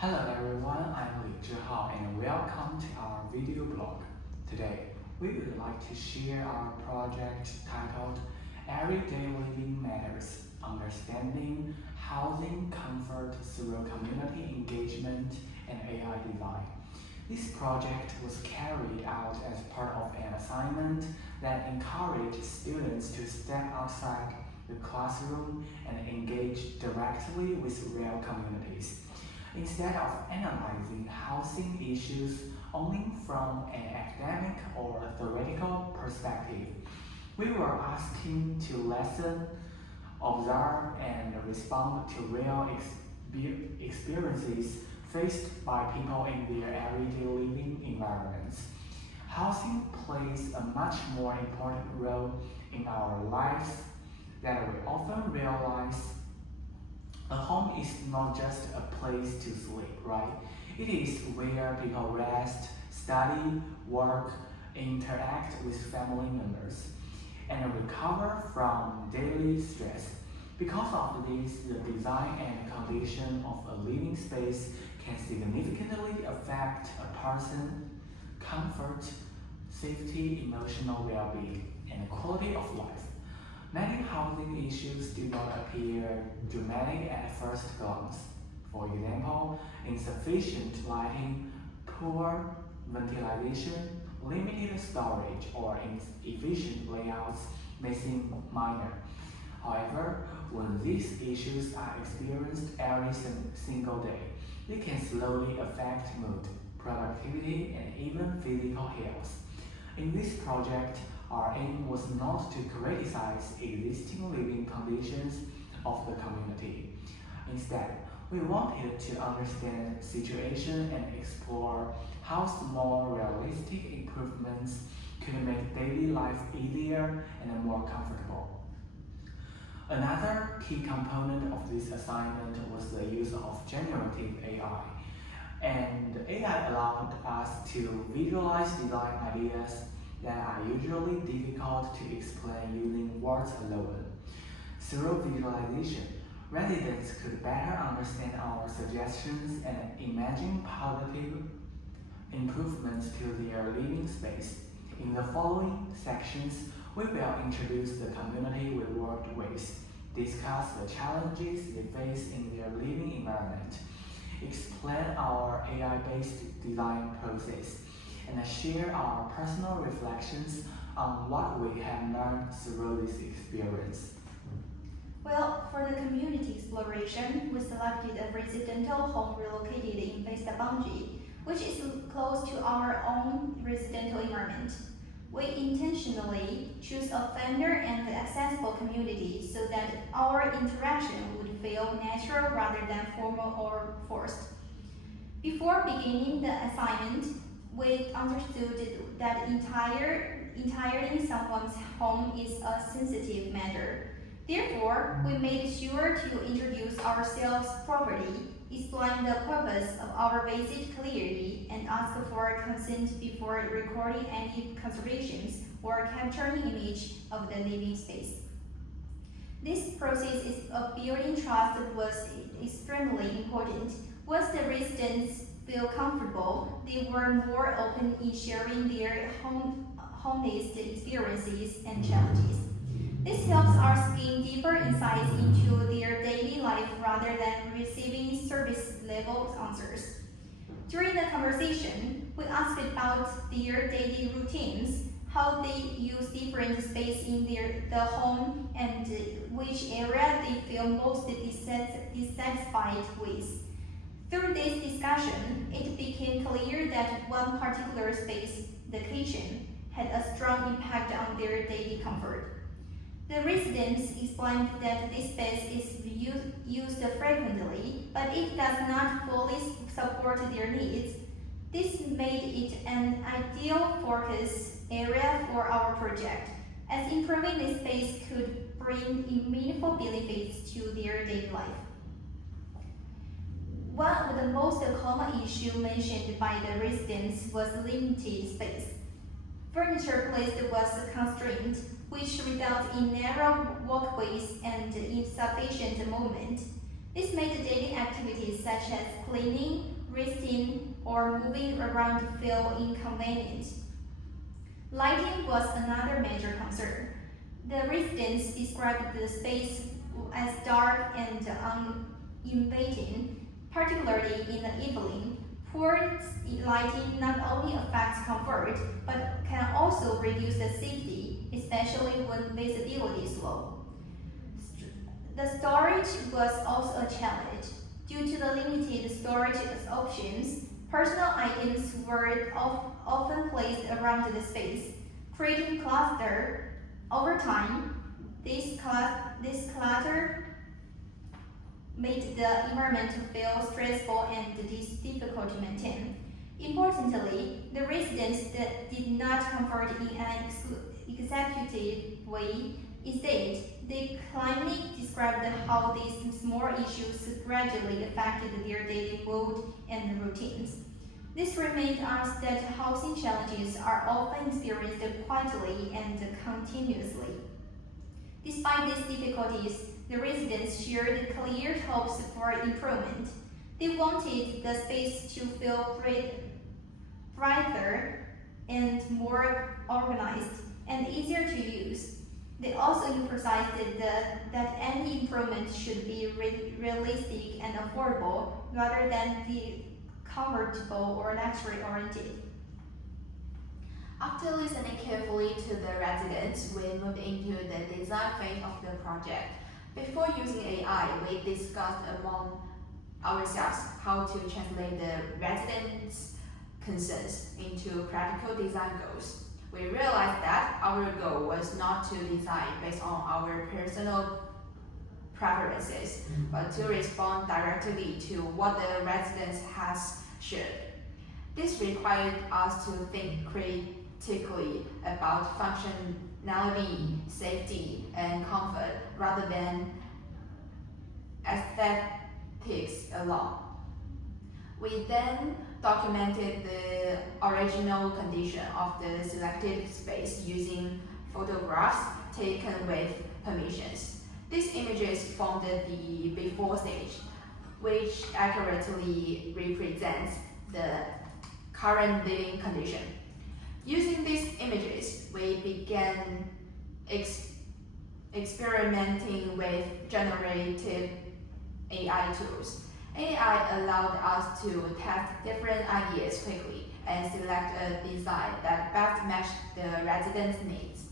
Hello everyone, I'm Li Zhihao and welcome to our video blog. Today, we would like to share our project titled Everyday Living Matters, Understanding Housing Comfort Through Community Engagement and AI Design. This project was carried out as part of an assignment that encouraged students to step outside the classroom and engage directly with real communities. Instead of analyzing housing issues only from an academic or theoretical perspective, we were asking to listen, observe, and respond to real experiences faced by people in their everyday living environments. Housing plays a much more important role in our lives than we often realize. A home is not just a place to sleep, right? It is where people rest, study, work, interact with family members, and recover from daily stress. Because of this, the design and condition of a living space can significantly affect a person's comfort, safety, emotional well-being, and quality of life. Many housing issues do not appear dramatic at first glance. For example, insufficient lighting, poor ventilation, limited storage, or inefficient layouts may seem minor. However, when these issues are experienced every single day, they can slowly affect mood, productivity, and even physical health. In this project, our aim was not to criticize existing living conditions of the community. Instead, we wanted to understand the situation and explore how small, realistic improvements could make daily life easier and more comfortable. Another key component of this assignment was the use of generative AI. And AI allowed us to visualize design ideas that are usually difficult to explain using words alone. Through visualization, residents could better understand our suggestions and imagine positive improvements to their living space. In the following sections, we will introduce the community we worked with, discuss the challenges they face in their living environment, explain our AI-based design process, and share our personal reflections on what we have learned through this experience. Well, for the community exploration, we selected a residential home relocated in Bangji, which is close to our own residential environment. We intentionally choose a familiar and accessible community so that our interaction would feel natural rather than formal or forced. Before beginning the assignment, we understood that entering someone's home is a sensitive matter. Therefore, we made sure to introduce ourselves properly, explain the purpose of our visit clearly, and ask for consent before recording any conservations or capturing image of the living space. This process of building trust was extremely important. Once the residents feel comfortable, they were more open in sharing their home-based experiences and challenges. This helps us gain deeper insights into their daily life rather than receiving surface-level answers. During the conversation, we asked about their daily routines, how they use different space in the home, and which area they feel most dissatisfied with. Through this discussion, it became clear that one particular space, the kitchen, had a strong impact on their daily comfort. The residents explained that this space is used frequently, but it does not fully support their needs. This made it an ideal focus area for our project, as improving this space could bring meaningful benefits to their daily life. One of the most common issues mentioned by the residents was limited space. Furniture placed was constrained, which resulted in narrow walkways and insufficient movement. This made daily activities such as cleaning, resting, or moving around feel inconvenient. Lighting was another major concern. The residents described the space as dark and uninviting, particularly in the evening. Poor lighting not only affects comfort, but can also reduce the safety, especially when visibility is low. The storage was also a challenge. Due to the limited storage options, personal items were often placed around the space, creating cluster. Over time, this clutter made the environment feel stressful and difficult to maintain. Importantly, the residents did not comfort in an executive way. Instead, they calmly described how these small issues gradually affected their daily mood and routines. This reminds us that housing challenges are often experienced quietly and continuously. Despite these difficulties, the residents shared clear hopes for improvement. They wanted the space to feel brighter and more organized and easier to use. They also emphasized that any improvement should be realistic and affordable rather than be comfortable or luxury-oriented. After listening carefully to the residents, we moved into the design phase of the project. Before using AI, we discussed among ourselves how to translate the residents' concerns into practical design goals. We realized that our goal was not to design based on our personal preferences, but to respond directly to what the residents has shared. This required us to think critically about functionality, safety, and comfort rather than aesthetics alone. We then documented the original condition of the selected space using photographs taken with permissions. These images formed the before stage, which accurately represents the current living condition. Using these images, we began experimenting with generative AI tools. AI allowed us to test different ideas quickly and select a design that best matched the residents' needs.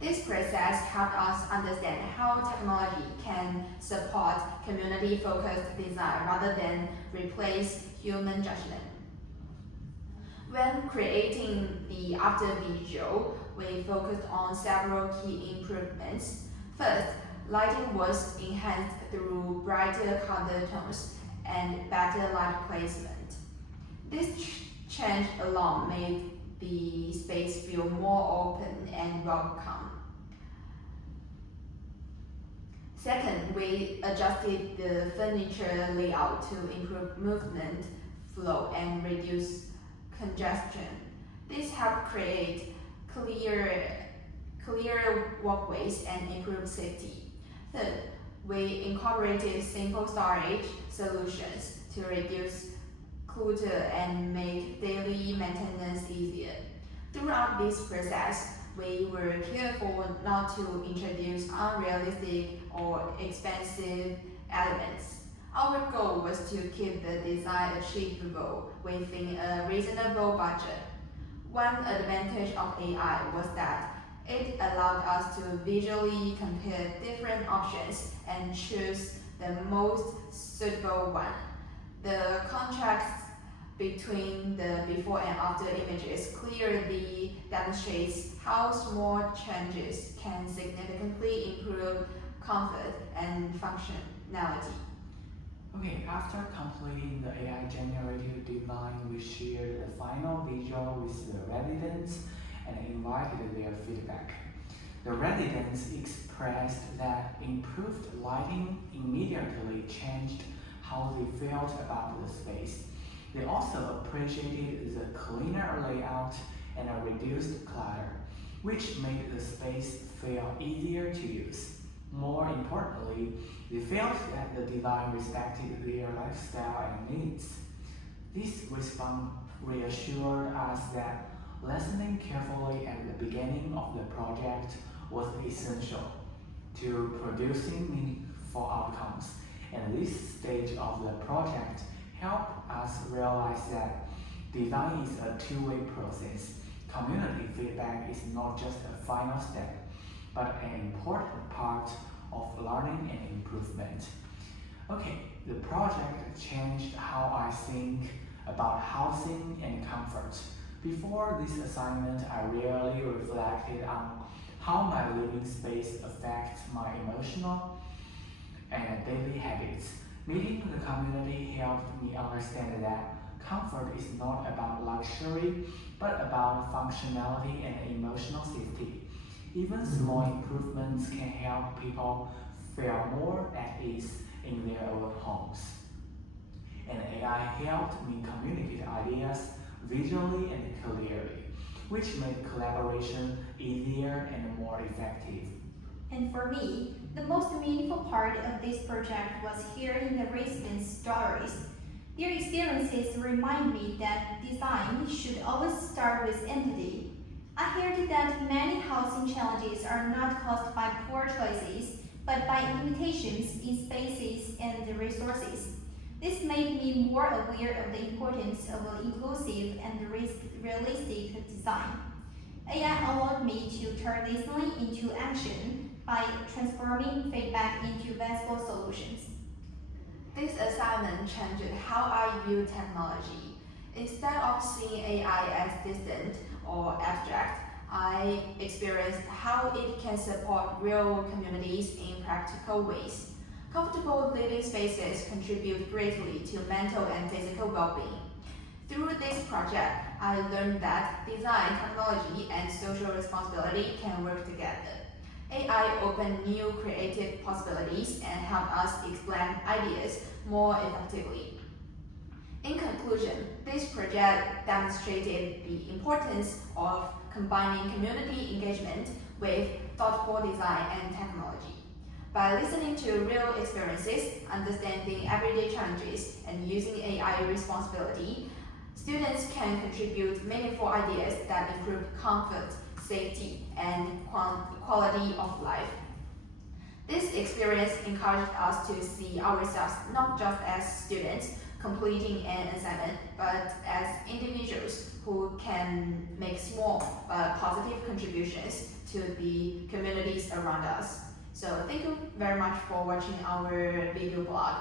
This process helped us understand how technology can support community-focused design rather than replace human judgment. When creating the after visual, we focused on several key improvements. First, lighting was enhanced through brighter color tones and better light placement. This change alone made the space feel more open and welcome. Second, we adjusted the furniture layout to improve movement flow and reduce congestion. This helped create clear walkways and improve safety. Third, we incorporated simple storage solutions to reduce clutter and make daily maintenance easier. Throughout this process, we were careful not to introduce unrealistic or expensive elements. Our goal was to keep the design achievable within a reasonable budget. One advantage of AI was that it allowed us to visually compare different options and choose the most suitable one. The contrast between the before and after images clearly demonstrates how small changes can significantly improve comfort and functionality. Okay, after completing the AI-generated design, we shared the final visual with the residents and invited their feedback. The residents expressed that improved lighting immediately changed how they felt about the space. They also appreciated the cleaner layout and a reduced clutter, which made the space feel easier to use. More importantly, they felt that the design respected their lifestyle and needs. This response reassured us that listening carefully at the beginning of the project was essential to producing meaningful outcomes. And this stage of the project helped us realize that design is a two-way process. Community feedback is not just a final step, but an important part of learning and improvement. Okay, the project changed how I think about housing and comfort. Before this assignment, I rarely reflected on how my living space affects my emotional and daily habits. Meeting the community helped me understand that comfort is not about luxury, but about functionality and emotional safety. Even small improvements can help people feel more at ease in their own homes. And AI helped me communicate ideas visually and clearly, which made collaboration easier and more effective. And for me, the most meaningful part of this project was hearing the residents' stories. Their experiences remind me that design should always start with empathy. I heard that many housing challenges are not caused by poor choices, but by limitations in spaces and the resources. This made me more aware of the importance of an inclusive and realistic design. AI allowed me to turn listening into action by transforming feedback into visible solutions. This assignment changed how I view technology. Instead of seeing AI as distant or abstract, I experienced how it can support real communities in practical ways. Comfortable living spaces contribute greatly to mental and physical well-being. Through this project, I learned that design, technology, and social responsibility can work together. AI opened new creative possibilities and helped us explain ideas more effectively. In conclusion, this project demonstrated the importance of combining community engagement with thoughtful design and technology. By listening to real experiences, understanding everyday challenges, and using AI responsibly, students can contribute meaningful ideas that improve comfort, safety, and quality of life. This experience encouraged us to see ourselves not just as students completing an assignment, but as individuals who can make small but positive contributions to the communities around us. So thank you very much for watching our video blog.